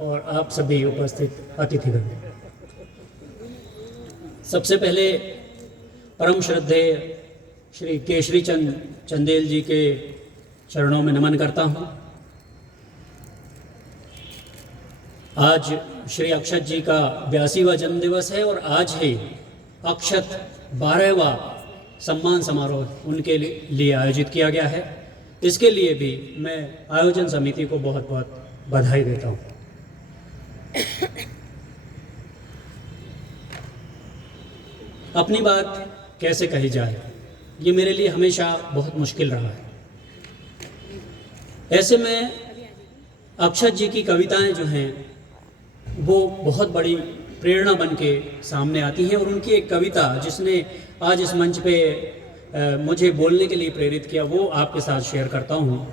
और आप सभी उपस्थित अतिथिगण, सबसे पहले परम श्रद्धेय श्री केशरी चंद चंदेल जी के चरणों में नमन करता हूँ। आज श्री अक्षत जी का 82वां जन्मदिवस है और आज ही अक्षत 12वां सम्मान समारोह उनके लिए आयोजित किया गया है। इसके लिए भी मैं आयोजन समिति को बहुत बहुत बधाई देता हूँ। अपनी बात कैसे कही जाए, ये मेरे लिए हमेशा बहुत मुश्किल रहा है। ऐसे में अक्षत जी की कविताएं जो हैं वो बहुत बड़ी प्रेरणा बन के सामने आती हैं, और उनकी एक कविता जिसने आज इस मंच पे मुझे बोलने के लिए प्रेरित किया वो आपके साथ शेयर करता हूँ।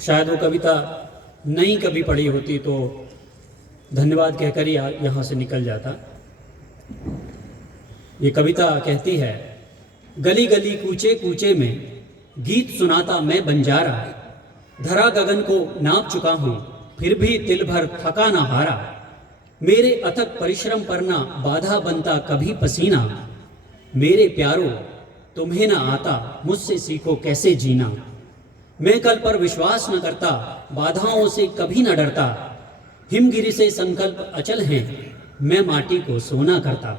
शायद वो कविता नहीं कभी पढ़ी होती तो धन्यवाद कहकर ही यहाँ से निकल जाता। ये कविता कहती है, गली गली कूचे कूचे में गीत सुनाता मैं बंजारा, धरा गगन को नाप चुका हूँ फिर भी तिल भर थका ना हारा, मेरे अथक परिश्रम पर ना बाधा बनता कभी पसीना, मेरे प्यारो तुम्हें ना आता मुझसे सीखो कैसे जीना, मैं कल पर विश्वास न करता बाधाओं से कभी न डरता, हिमगिरी से संकल्प अचल है मैं माटी को सोना करता,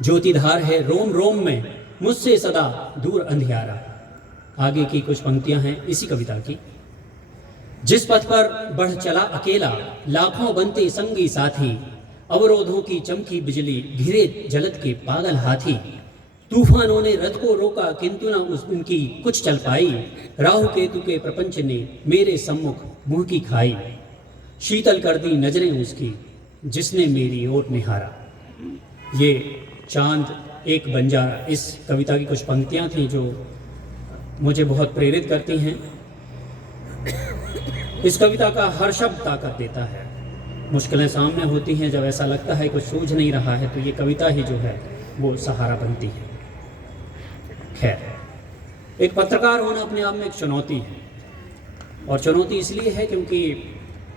ज्योतिधार है रोम रोम में मुझसे सदा दूर अंधियारा। आगे की कुछ पंक्तियां हैं इसी कविता की। जिस पथ पर बढ़ चला अकेला लाखों बनते संगी साथी, अवरोधों की चमकी बिजली घिरे जलत के पागल हाथी, तूफानों ने रथ को रोका किंतु ना उनकी कुछ चल पाई, राहु केतु के प्रपंच ने मेरे सम्मुख मुंह की खाई, शीतल कर दी नजरें उसकी जिसने मेरी ओर निहारा। ये चांद एक बंजारा, इस कविता की कुछ पंक्तियां थी जो मुझे बहुत प्रेरित करती हैं। इस कविता का हर शब्द ताकत देता है। मुश्किलें सामने होती हैं, जब ऐसा लगता है कुछ सूझ नहीं रहा है तो ये कविता ही जो है वो सहारा बनती है। खैर, एक पत्रकार होना अपने आप में एक चुनौती है, और चुनौती इसलिए है क्योंकि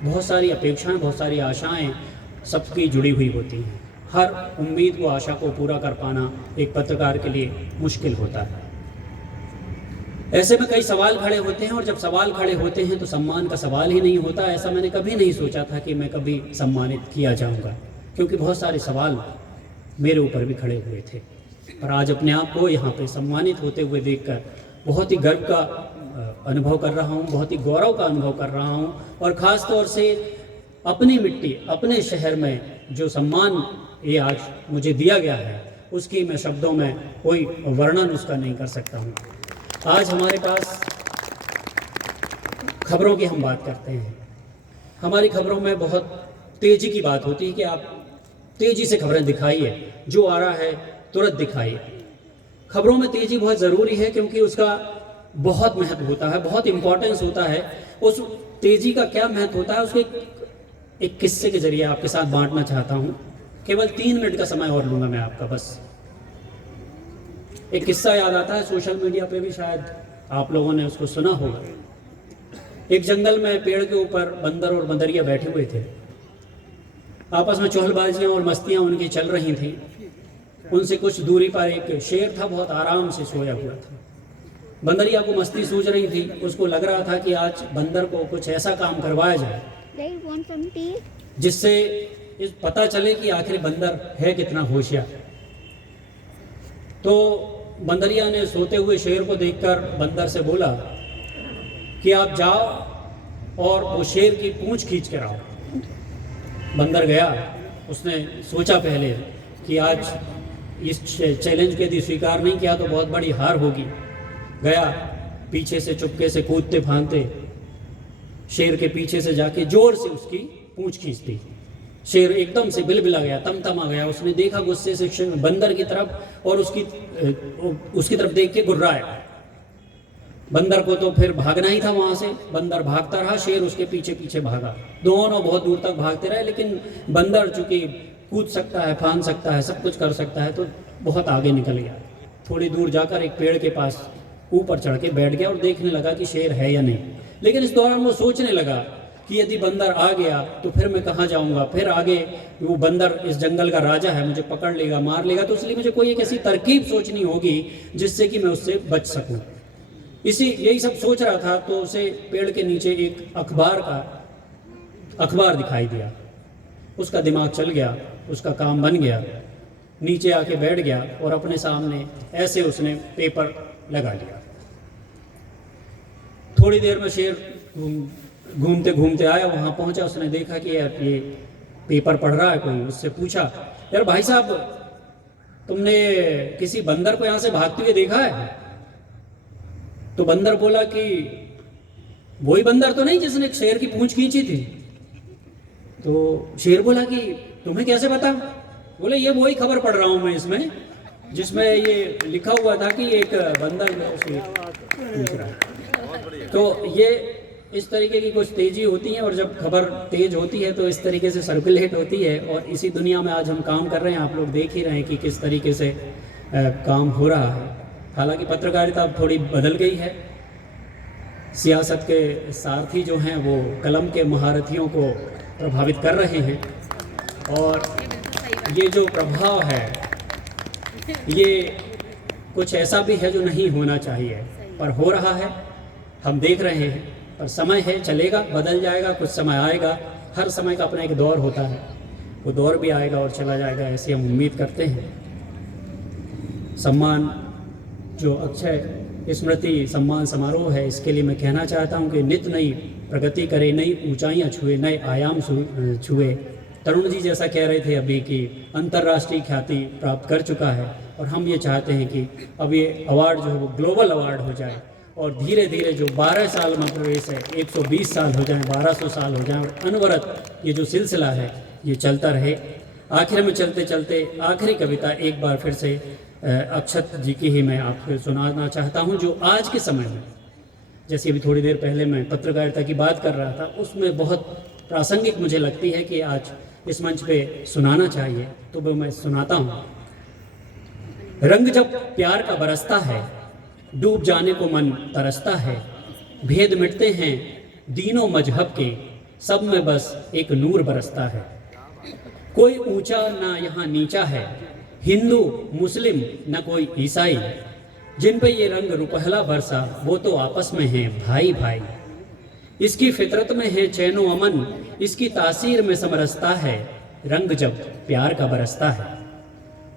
बहुत सारी अपेक्षाएं, बहुत सारी आशाएं सबकी जुड़ी हुई होती हैं। हर उम्मीद को, आशा को पूरा कर पाना एक पत्रकार के लिए मुश्किल होता है। ऐसे में कई सवाल खड़े होते हैं, और जब सवाल खड़े होते हैं तो सम्मान का सवाल ही नहीं होता। ऐसा मैंने कभी नहीं सोचा था कि मैं कभी सम्मानित किया जाऊंगा, क्योंकि बहुत सारे सवाल मेरे ऊपर भी खड़े हुए थे। और आज अपने आप को यहाँ पे सम्मानित होते हुए देखकर बहुत ही गर्व का अनुभव कर रहा हूँ, बहुत ही गौरव का अनुभव कर रहा हूँ। और ख़ास तौर से अपनी मिट्टी, अपने शहर में जो सम्मान ये आज मुझे दिया गया है, उसकी मैं शब्दों में कोई वर्णन उसका नहीं कर सकता हूँ। आज हमारे पास खबरों की हम बात करते हैं। हमारी खबरों में बहुत तेज़ी की बात होती है कि आप तेज़ी से खबरें दिखाइए, जो आ रहा है तुरंत दिखाइए। खबरों में तेज़ी बहुत ज़रूरी है क्योंकि उसका बहुत महत्व होता है, बहुत इम्पोर्टेंस होता है। उस तेज़ी का क्या महत्व होता है उसके एक किस्से के ज़रिए आपके साथ बांटना चाहता हूँ। केवल 3 मिनट का समय और लूँगा मैं आपका। बस एक किस्सा याद आता है, सोशल मीडिया पे भी शायद आप लोगों ने उसको सुना होगा। एक जंगल में पेड़ के ऊपर बंदर और बंदरिया बैठे हुए थे। आपस में चहलबाजियाँ और मस्तियाँ उनकी चल रही थीं। उनसे कुछ दूरी पर एक शेर था, बहुत आराम से सोया हुआ था। बंदरिया को मस्ती सूझ रही थी। उसको लग रहा था कि आज बंदर को कुछ ऐसा काम करवाया जाए जिससे पता चले कि आखिर बंदर है कितना होशियार। तो बंदरिया ने सोते हुए शेर को देखकर बंदर से बोला कि आप जाओ और वो शेर की पूंछ खींच कर आओ। बंदर गया। उसने सोचा पहले कि आज इस चैलेंज को यदि स्वीकार नहीं किया तो बहुत बड़ी हार होगी। गया, पीछे से चुपके से कूदते फांदते शेर के पीछे से जाके जोर से उसकी पूंछ खींच दी। शेर एकदम से बिलबिला गया, तमतमा गया। उसने देखा गुस्से से बंदर की तरफ और उसकी तरफ देख के गुर्राया। बंदर को तो फिर भागना ही था वहां से। बंदर भागता रहा, शेर उसके पीछे पीछे भागा। दोनों बहुत दूर तक भागते रहे, लेकिन बंदर चूंकि कूद सकता है, फांद सकता है, सब कुछ कर सकता है, तो बहुत आगे निकल गया। थोड़ी दूर जाकर एक पेड़ के पास ऊपर चढ़ के बैठ गया और देखने लगा कि शेर है या नहीं। लेकिन इस दौरान वो सोचने लगा कि यदि बंदर आ गया तो फिर मैं कहाँ जाऊँगा, फिर आगे वो बंदर इस जंगल का राजा है, मुझे पकड़ लेगा, मार लेगा, तो इसलिए मुझे कोई एक ऐसी तरकीब सोचनी होगी जिससे कि मैं उससे बच सकूं। यही सब सोच रहा था तो उसे पेड़ के नीचे एक अखबार दिखाई दिया। उसका दिमाग चल गया, उसका काम बन गया, नीचे आके बैठ गया और अपने सामने ऐसे उसने पेपर लगा लिया। थोड़ी देर में शेर घूमते घूमते आया, वहाँ पहुँचा, उसने देखा कि यार ये पेपर पढ़ रहा है कोई। उससे पूछा, यार भाई साहब, तुमने किसी बंदर को यहाँ से भागते हुए देखा है? तो बंदर बोला कि वही बंदर तो नहीं जिसने शेर की पूंछ खींची थी। तो शेर बोला कि तुम्हें कैसे पता? बोले ये वही खबर पढ़ रहा हूँ मैं इसमें, जिसमें ये लिखा हुआ था कि एक बंदर शेर पूछ रहा है। तो ये इस तरीके की कुछ तेजी होती है, और जब खबर तेज होती है तो इस तरीके से सर्कुलेट होती है, और इसी दुनिया में आज हम काम कर रहे हैं। आप लोग देख ही रहे हैं कि किस तरीके से काम हो रहा है। हालांकि पत्रकारिता अब थोड़ी बदल गई है, सियासत के सारथी जो हैं वो कलम के महारथियों को प्रभावित कर रहे हैं, और ये जो प्रभाव है ये कुछ ऐसा भी है जो नहीं होना चाहिए, पर हो रहा है, हम देख रहे हैं। पर समय है, चलेगा, बदल जाएगा, कुछ समय आएगा। हर समय का अपना एक दौर होता है, वो दौर भी आएगा और चला जाएगा, ऐसी हम उम्मीद करते हैं। सम्मान जो अक्षय स्मृति सम्मान समारोह है, इसके लिए मैं कहना चाहता हूं कि नित नई प्रगति करे, नई ऊंचाइयां छुए, नए आयाम छुए। तरुण जी जैसा कह रहे थे अभी कि अंतर्राष्ट्रीय ख्याति प्राप्त कर चुका है, और हम ये चाहते हैं कि अब ये अवार्ड जो है वो ग्लोबल अवार्ड हो जाए, और धीरे धीरे जो 12 साल मध्य प्रदेश है 120 साल हो जाएं, 1200 साल हो जाएं, और अनवरत ये जो सिलसिला है ये चलता रहे। आखिर में चलते चलते आखिरी कविता एक बार फिर से अक्षत जी की ही मैं आपको सुनाना चाहता हूँ, जो आज के समय में, जैसे अभी थोड़ी देर पहले मैं पत्रकारिता की बात कर रहा था, उसमें बहुत प्रासंगिक मुझे लगती है कि आज इस मंच पे सुनाना चाहिए, तो वो मैं सुनाता हूँ। रंग जब प्यार का बरसता है, डूब जाने को मन तरसता है, भेद मिटते हैं दीनों मजहब के, सब में बस एक नूर बरसता है। कोई ऊंचा ना यहाँ नीचा है, हिंदू मुस्लिम न कोई ईसाई, जिन पे ये रंग रुपहला बरसा वो तो आपस में हैं भाई भाई। इसकी फितरत में है चैनो अमन, इसकी तासीर में समरसता है, रंग जब प्यार का बरसता है।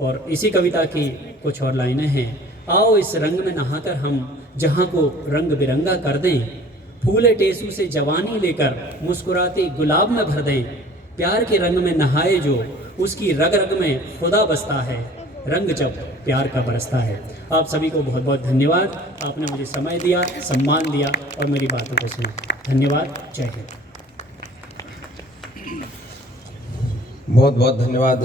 और इसी कविता की कुछ और लाइनें हैं। आओ इस रंग में नहाकर हम जहाँ को रंग बिरंगा कर दें, फूले टेसू से जवानी लेकर मुस्कुराते गुलाब में भर दें, प्यार के रंग में नहाए जो उसकी रग रग में खुदा बसता है, रंग जब प्यार का बरसता है। आप सभी को बहुत बहुत धन्यवाद, आपने मुझे समय दिया, सम्मान दिया और मेरी बातों को सुना। धन्यवाद, जय हिंद। बहुत बहुत धन्यवाद।